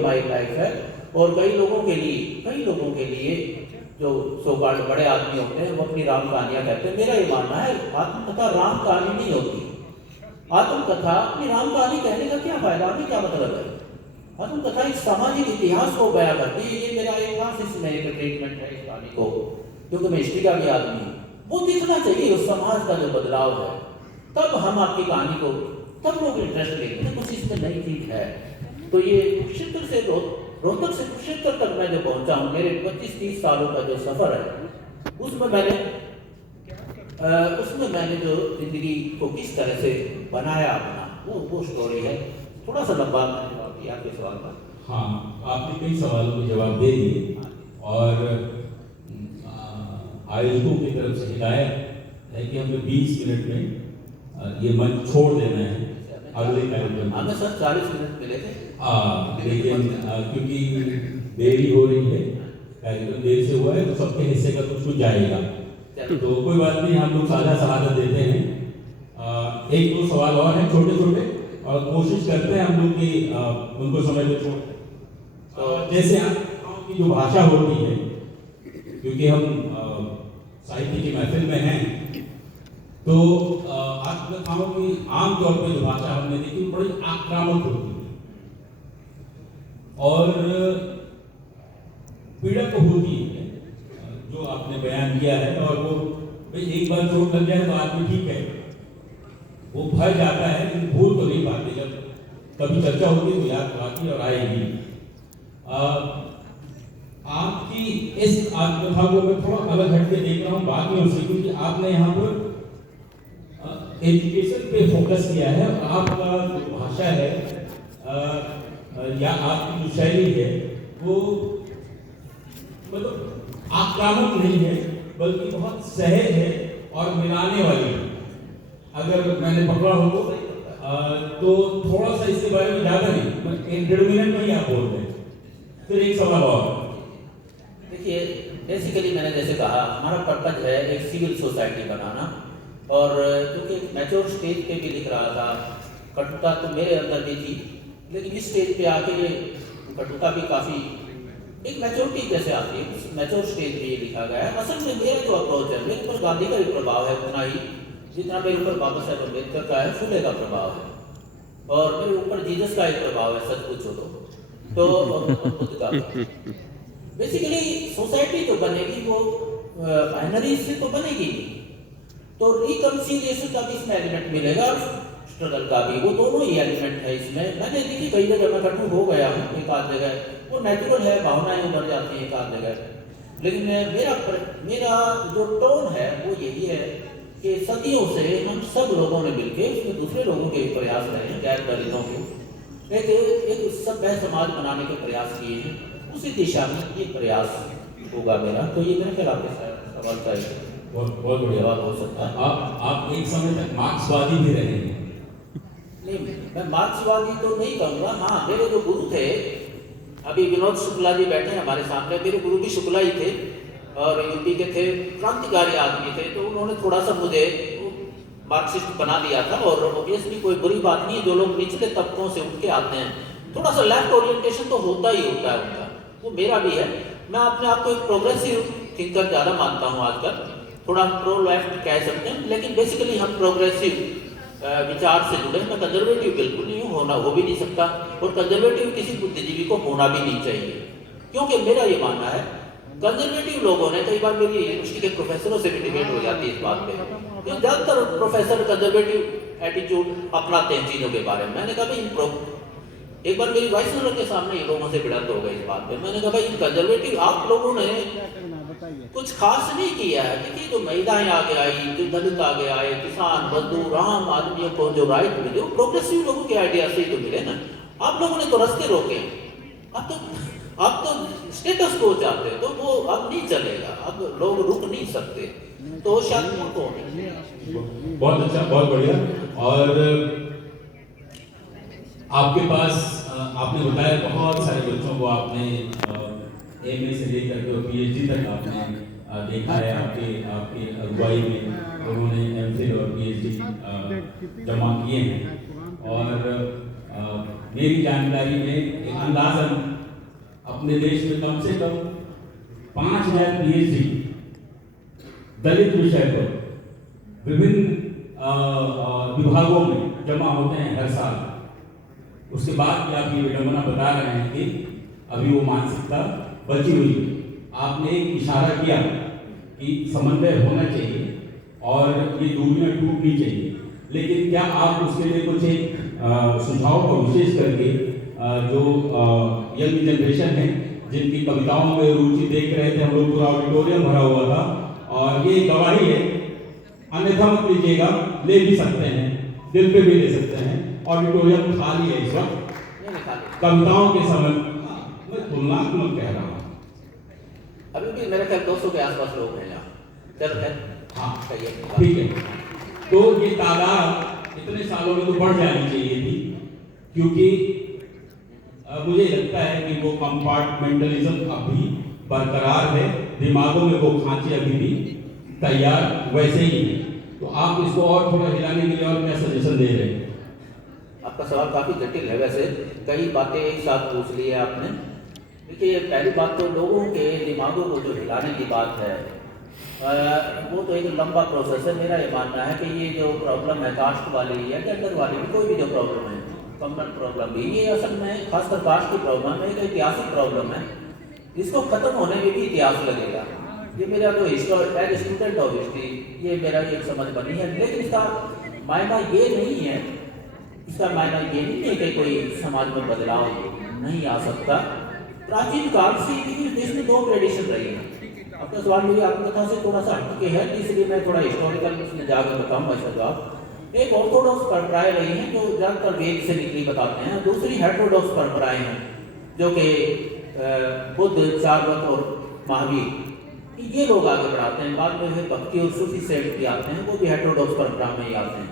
My life है। और कई लोगों के लिए जो सो कॉल्ड बड़े आदमी होते हैं वो अपनी राम कहानियां कहते हैं। मेरा ये मानना है आत्मकथा राम कहानी नहीं होती। आत्मकथा अपनी राम कहानी कहने का क्या फायदा, हमें क्या मतलब है। आत्मकथा इस सामाजिक इतिहास को बयां करती है। ये मेरा एक खास इसमें एक ट्रीटमेंट है इस कहानी को, क्योंकि मैं हिस्ट्री का भी आदमी हूँ। वो दिखना चाहिए उस समाज का जो बदलाव है, तब हम आपकी कहानी को, तब लोग इंटरेस्ट लेते हैं कुछ इसमें नई चीज है। तो ये कुरुक्षेत्र से रोहतक से कुरुक्षेत्र तक मैं जो पहुंचा हूँ, मेरे 25-30 सालों का जो सफर है, उसमें मैंने जो जिंदगी को किस तरह से बनाया अपना, वो स्टोरी है। थोड़ा सा लंबा मैंने जवाब दिया आपके सवाल का। हाँ, आपने कई सवालों के जवाब दे दिए और आयोजकों की तरफ से हिदायत है कि हमें 20 मिनट में ये मंच छोड़ देना है अगले कार्यक्रम। हमें सर 40 मिनट मिले थे। लेकिन क्योंकि देरी हो रही है, कार्यक्रम देर से हुआ है, तो सबके हिस्से का कुछ जाएगा। तो कोई बात नहीं, हम लोग साझा शहादत देते हैं। एक दो सवाल और हैं छोटे छोटे, और कोशिश करते हैं हम लोग कि उनको समय पे छोड़। जैसे आपकी जो भाषा होती है, क्योंकि हम साहित्य की महफिल में हैं, तो आत्मकथाओं की आमतौर पर जो भाषा हमने देखी बड़ी आक्रामक होती है और पीड़क होती है, जो आपने बयान किया है। और वो एक बार चोट लग जाए तो आदमी ठीक है, वो भय जाता है, लेकिन भूल तो नहीं पाते। जब कभी चर्चा होती तो याद आती और आएगी। आपकी इस आत्मकथा को मैं थोड़ा अलग हट के देख रहा हूँ बाकियों से, क्योंकि आपने यहाँ पर एजुकेशन पे फोकस किया है। आपका जो भाषा है या आपकी जो शैली है, वो मतलब आक्रामक नहीं है, बल्कि बहुत सहज है और मिलाने वाली है। अगर मैंने पकड़ा हो तो थोड़ा सा इसके बारे में ज़्यादा नहीं, 1.5 मिनट में ही आप बोल रहे हैं। फिर एक सवाल और। देखिए, बेसिकली मैंने जैसे कहा, हमारा पर्पज है एक सिविल सोसाइटी बनाना। और क्योंकि मैच्योर स्टेज पे भी लिख रहा था, कटुता तो मेरे अंदर भी थी, लेकिन इस स्टेज पे आके ये कटुता भी काफ़ी एक मैच्योरिटी कैसे आती है, उस मैच्योर स्टेज पे ये लिखा गया है। असल में मेरा जो अप्रोच है, मेरे ऊपर गांधी का भी प्रभाव है उतना ही जितना मेरे ऊपर बाबा साहेब अम्बेडकर का है, फुले का प्रभाव है, और मेरे ऊपर जीसस का एक प्रभाव है, सच पूछो तो बुद्ध का। बेसिकली सोसाइटी जो बनेगी वो बाइनरी से तो बनेगी नहीं, तो रिकंसिलिएशन का भी इसमें एलिमेंट मिलेगा, स्ट्रगल का भी, वो दोनों ही एलिमेंट है इसमें। मैंने देखी कई जगह मैं कठिन हो गया हूँ, एक आध जगह वो नेचुरल है, भावनाएं उभर जाती हैं एक आध जगह, लेकिन मेरा जो टोन है वो यही है कि सदियों से हम सब लोगों ने मिलकर, उसमें दूसरे लोगों के प्रयास रहे हैं, गैर दलितों के एक सभ्य समाज बनाने के प्रयास किए हैं, उसी दिशा में ये प्रयास होगा मेरा। तो ये मेरे ख्याल आपके सवाल का बहुत बढ़िया जवाब हो सकता है। आप एक समय तक मार्क्सवादी भी रहे हैं? नहीं, मैं मार्क्सवादी तो नहीं कहूँगा। हाँ, मेरे जो गुरु थे, अभी विनोद शुक्ला जी बैठे हैं हमारे सामने, मेरे गुरु भी शुक्ला ही थे और यूपी के थे, क्रांतिकारी आदमी थे, तो उन्होंने थोड़ा सा मुझे मार्क्सिस्ट बना दिया था। और ऑब्वियसली कोई बुरी बात नहीं है, जो लोग निचले तबकों से उठ के आते हैं, थोड़ा सा लेफ्ट ओरिएंटेशन तो होता ही होता है उनका, वो मेरा भी है। मैं अपने आप को एक प्रोग्रेसिव थिंकर ज़्यादा मानता हूँ आजकल, थोड़ा प्रो लेफ्ट कह सकते हैं, लेकिन बेसिकली हम प्रोग्रेसिव विचार से जुड़े। मैं कंजर्वेटिव बिल्कुल नहीं हूँ, हो भी नहीं सकता, और कंजर्वेटिव किसी बुद्धिजीवी को होना भी नहीं चाहिए, क्योंकि मेरा ये मानना है कंजर्वेटिव लोगों ने, कई बार मेरी यूनिवर्सिटी के प्रोफेसरों से भी डिबेट हो जाती है इस बात पे, तो ज़्यादातर प्रोफेसर कंजर्वेटिव एटीट्यूड अपनाते हैं चीज़ों के बारे में। मैंने कहा भाई, एक बार मेरी वाइस चांसलर के सामने इन लोगों से भिड़ंत हो गई इस बात पे। मैंने कहा भाई, कंजर्वेटिव आप लोगों ने कुछ खास नहीं किया है। देखिए, जो महिलाएं आगे आई, जो दलित आगे आए, किसान, मजदूर, आम आदमियों को जो राइट मिले, वो प्रोग्रेसिव लोगों के आइडिया से ही तो मिले ना। आप लोगों ने तो रास्ते रोके, अब तो स्टेटस को चाहते हैं, तो वो अब नहीं चलेगा, अब लोग रुक नहीं सकते, तो शायद उनको बहुत अच्छा, बहुत बढ़िया। और आपके पास आपने बताया बहुत सारे बच्चों को आपने एमए से लेकर के पीएचडी तक आपने देखा है। आपके अगुवाई में उन्होंने एमफिल और पीएचडी जमा किए हैं, और मेरी जानकारी में एक अंदाजन अपने देश में कम से कम 5000 PhD दलित विषय पर विभिन्न विभागों में जमा होते हैं हर साल। उसके बाद भी आप ये विडंबना बता रहे हैं कि अभी वो मानसिकता बची हुई है। आपने एक इशारा किया कि समन्वय होना चाहिए और ये दूरियां टूटनी चाहिए, लेकिन क्या आप उसके लिए कुछ एक सुझाव को विशेष करके जो यंग जनरेशन है जिनकी कविताओं में रुचि देख रहे थे, हम लोग पूरा ऑडिटोरियम भरा हुआ था और ये गवाही है, अन्यथा मत लीजिएगा, ले भी सकते हैं, दिल पे भी ले सकते हैं, ऑडिटोरियम खाली है इस वक्त कविताओं के समय। मैं तुलनात्मक कह रहा हूँ, अभी भी मेरे ख्याल 200 के आसपास लोग हैं यहाँ। चल है, हाँ कहिए। ठीक है। तो ये तादाद इतने सालों में तो बढ़ जानी चाहिए थी, क्योंकि मुझे लगता है कि वो कंपार्टमेंटलिज्म अभी बरकरार है, दिमागों में वो खांचे अभी भी तैयार वैसे ही है। तो आप इसको और थोड़ा हिलाने के लिए और क्या सजेशन दे रहे हैं? आपका सवाल काफ़ी जटिल है, वैसे कई बातें एक साथ पूछ ली है आपने। देखिए, पहली बात तो लोगों के दिमागों को जो हिलाने की बात है वो तो एक लंबा प्रोसेस है। मेरा ये मानना है कि ये जो प्रॉब्लम है कास्ट वाली या जेंडर वाली भी, कोई भी जो प्रॉब्लम है, कम्युनल प्रॉब्लम भी, ये असल में खासकर कास्ट की प्रॉब्लम है, एक ऐतिहासिक प्रॉब्लम है। इसको ख़त्म होने में भी इतिहास लगेगा। ये मेरा जो एज स्टूडेंट ऑफ हिस्ट्री ये मेरा एक समझ बनी है, लेकिन इसका मायना ये नहीं है, इसका मायना ये नहीं है कि कोई समाज में बदलाव नहीं आ सकता। प्राचीन काल से इस देश में 2 ट्रेडिशन रही है। आपका सवाल मेरी आत्मकथा से थोड़ा सा हटके है, इसलिए मैं थोड़ा हिस्टोरिकल उसमें जाकर बताऊंगा इसका जवाब। एक ऑर्थोडॉक्स परंपराएं रही हैं जो ज़्यादातर वेद से निकली बताते हैं, दूसरी हेटेरोडॉक्स परंपराएं हैं जो कि बुद्ध, चार्वाक और महावीर ये लोग आगे बढ़ाते हैं। बाद में भक्ति और सूफी सेठ भी आते हैं, वो भी हेटेरोडॉक्स परंपरा में ही आते हैं।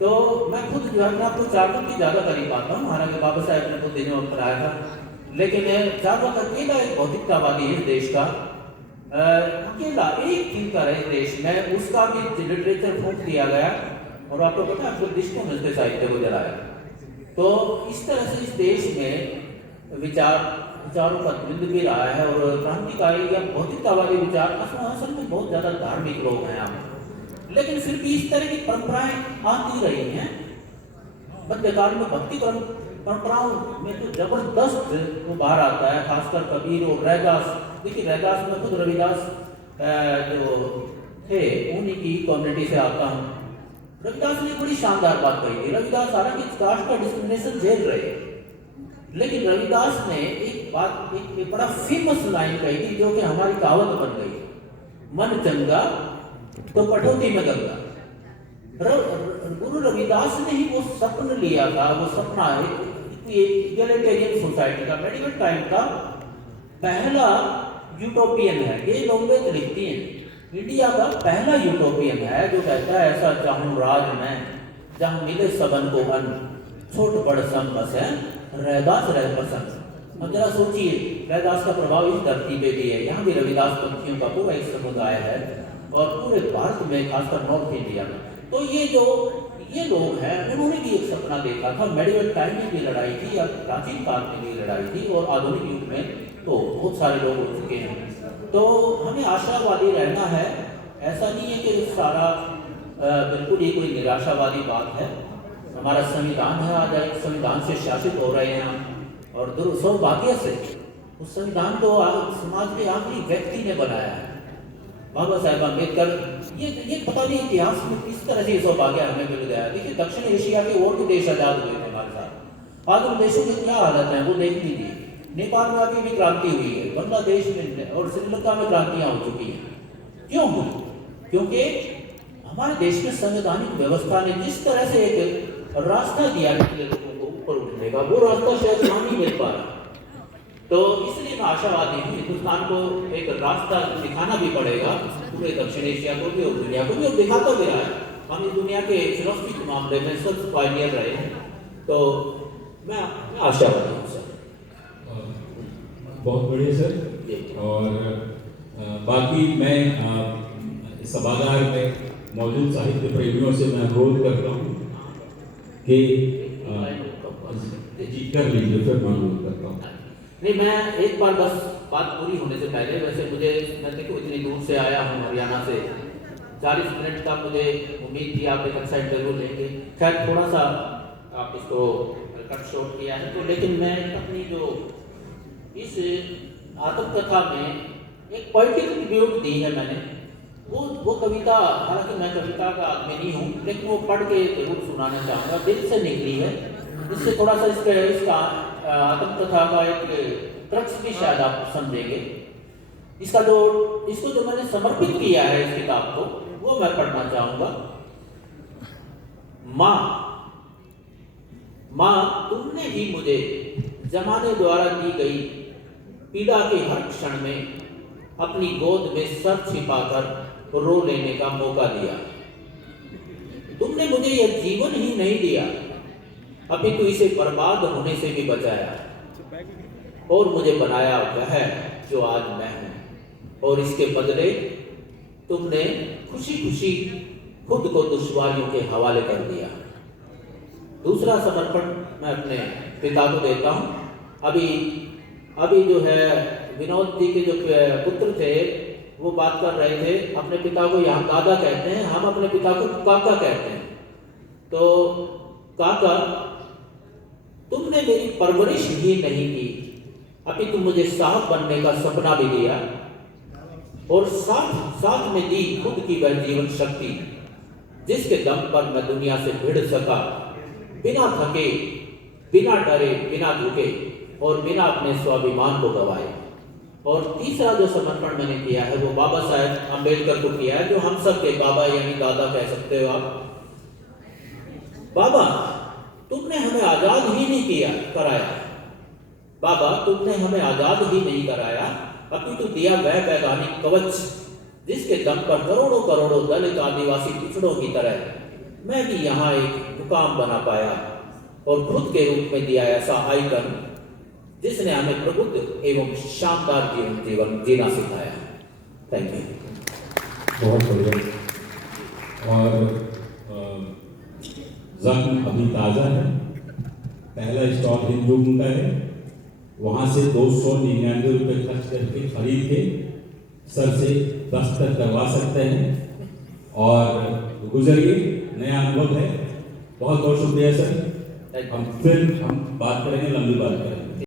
तो मैं खुद जो है आपको चार्वाक की ज़्यादा करीब आता हूँ, हालांकि बाबा साहेब ने तो दिनों पर आया था, लेकिन चार्वाक अकेला एक भौतिकतावादी है देश का, अकेला एक थिंकर है देश में, उसका भी लिटरेचर फूंक दिया गया और आपको पता है बुद्धिस्टों ने उसके साहित्य को जलाया। तो इस तरह से इस देश में विचारों का द्वंद्व भी रहा है और क्रांतिकारी या भौतिकतावादी विचार असल में बहुत ज़्यादा धार्मिक लोग हैं यहाँ, लेकिन फिर भी इस तरह की परंपराएं आती रही हैं। मध्यकाल में भक्ति परंपराओं में तो जबरदस्त उभार आता है, खासकर कबीर और रैदास। देखिए, रैदास में खुद रविदास जो थे उन्हीं की कम्युनिटी से आता हूँ। रविदास ने बड़ी शानदार बात कही थी। रविदास हालांकि कास्ट का डिस्क्रिमिनेशन झेल रहे, लेकिन रविदास ने एक बड़ा फेमस लाइन कही थी जो कि हमारी कहावत बन गई, मन चंगा तो कठौती में गंगा। गुरु रविदास ने ही वो सपन लिया था, वो सपना इक्वलिटेरियन सोसाइटी का, मेडिकल टाइम का पहला यूटोपियन है। ये नोबेल लिखती हैं, इंडिया का पहला यूटोपियन है जो कहता है ऐसा चाहूं राज में जहां मिले सबन को अन्न, छोट बड़ सम बस है रैदास रह प्रसन्न। अब जरा सोचिए, रैदास का प्रभाव इस धरती पे भी है। यहाँ भी रविदास पंथियों का पूरा एक समुदाय है और पूरे भारत में, खासकर नॉर्थ इंडिया में। तो ये लोग हैं, उन्होंने भी एक सपना देखा था। मेडिवल टाइम में भी लड़ाई थी या प्राचीन काल में भी लड़ाई थी और आधुनिक युग में तो बहुत सारे लोग हो चुके हैं। तो हमें आशावादी रहना है, ऐसा नहीं है कि सारा बिल्कुल ही कोई निराशावादी बात है। हमारा संविधान है, आज एक संविधान से शासित हो रहे हैं हम, और दुर्सौभाग्य से उस संविधान को समाज के आखिरी व्यक्ति ने बनाया है, बाबा साहेब अम्बेडकर। ये पता नहीं इतिहास में किस तरह से सौभाग्य हमें मिल गया। देखिए, दक्षिण एशिया के और भी देश आजाद हुए थे हमारे साथ, आज उन देशों की क्या हालत है वो देख लीजिए। नेपाल में अभी भी क्रांति हुई है, बांग्लादेश में और श्रीलंका में क्रांतियां हो चुकी हैं। क्यों हुई? क्योंकि हमारे देश में संवैधानिक व्यवस्था ने जिस तरह से एक रास्ता दिया निकले लोगों को ऊपर उठने का, वो रास्ता शायद यहाँ नहीं मिल पा रहा। तो इसलिए मैं आशावादी हूँ, हिंदुस्तान को एक रास्ता दिखाना भी पड़ेगा, पूरे दक्षिण एशिया को भी और दुनिया को भी, और दिखाता भी रहा है। हम इस दुनिया के फिलॉसफी के मामले में सबसे पायनियर रहे हैं, तो मैं आशावादी हूँ सर। बहुत बढ़िया सर। और बाकी मैं सभागार में मौजूद साहित्य प्रेमियों से मैं अनुरोध करता हूँ कि जी कर लीजिए, फिर मैं नोट करता हूँ। नहीं, मैं एक बार बस बात पूरी होने से पहले, वैसे मुझे, मैं देखो इतनी दूर से आया हूँ हरियाणा से, 40 मिनट का मुझे उम्मीद थी आप एक अच्छा इंटरव्यू लेंगे। खैर थोड़ा सा आप इसको कट शॉर्ट किया है तो, लेकिन मैं अपनी जो इस आत्मकथा में एक पोइटिक ट्रिब्यूट दी है मैंने, वो कविता, हालांकि मैं कविता का आदमी नहीं हूँ, लेकिन वो पढ़ के जरूर सुनाना चाहूँगा, दिल से निकली है। इससे थोड़ा सा इसका आत्मकथा का एक क्रक्स भी शायद आप समझेंगे। इसको जो मैंने समर्पित किया है इस किताब को, वो मैं पढ़ना चाहूँगा। माँ, तुमने ही मुझे जमाने द्वारा की गई पीड़ा के हर क्षण में अपनी गोद में सर छिपाकर रो लेने का मौका दिया। तुमने मुझे यह जीवन ही नहीं दिया, अपितु इसे बर्बाद होने से भी बचाया, और मुझे बनाया वह जो आज मैं हूं, और इसके बदले तुमने खुशी खुशी खुद को दुश्वारियों के हवाले कर दिया। दूसरा समर्पण मैं अपने पिता को देता हूं। अभी जो है विनोद जी के जो पुत्र थे वो बात कर रहे थे, अपने पिता को यहाँ दादा कहते हैं, हम अपने पिता को काका कहते हैं। तो काका, तुमने मेरी परवरिश ही नहीं की, अपितु मुझे साहब बनने का सपना भी दिया, और साथ में दी खुद की वह जीवन शक्ति जिसके दम पर मैं दुनिया से भिड़ सका, बिना थके, बिना डरे, बिना झुके, और बिना अपने स्वाभिमान को गवाए। और तीसरा जो समर्पण मैंने किया है वो बाबा साहेब अम्बेडकर को किया है, जो हम सब के बाबा यानी दादा कह सकते हो आप। बाबा, तुमने हमें आजाद ही नहीं कराया। बाबा, तुमने हमें आजाद ही नहीं कराया, अपितु दिया वह वैधानिक कवच जिसके दम पर करोड़ों करोड़ों दलित आदिवासी पिछड़ों की तरह मैं भी यहाँ एक मुकाम बना पाया, और खुद के रूप में दिया ऐसा आइकन जिसने हमें प्रबुद्ध एवं शानदार जीवन जीना सिखाया। Thank you. बहुत बढ़िया। और जख्म अभी ताज़ा है, पहला स्टॉक हिंदू का है, वहाँ से 299 रुपये खर्च करके खरीद के सर से दस्तखत करवा सकते हैं, और गुजरिए, नया अनुभव है। बहुत बहुत शुक्रिया सर। हम बात करेंगे, लंबी बात करेंगे।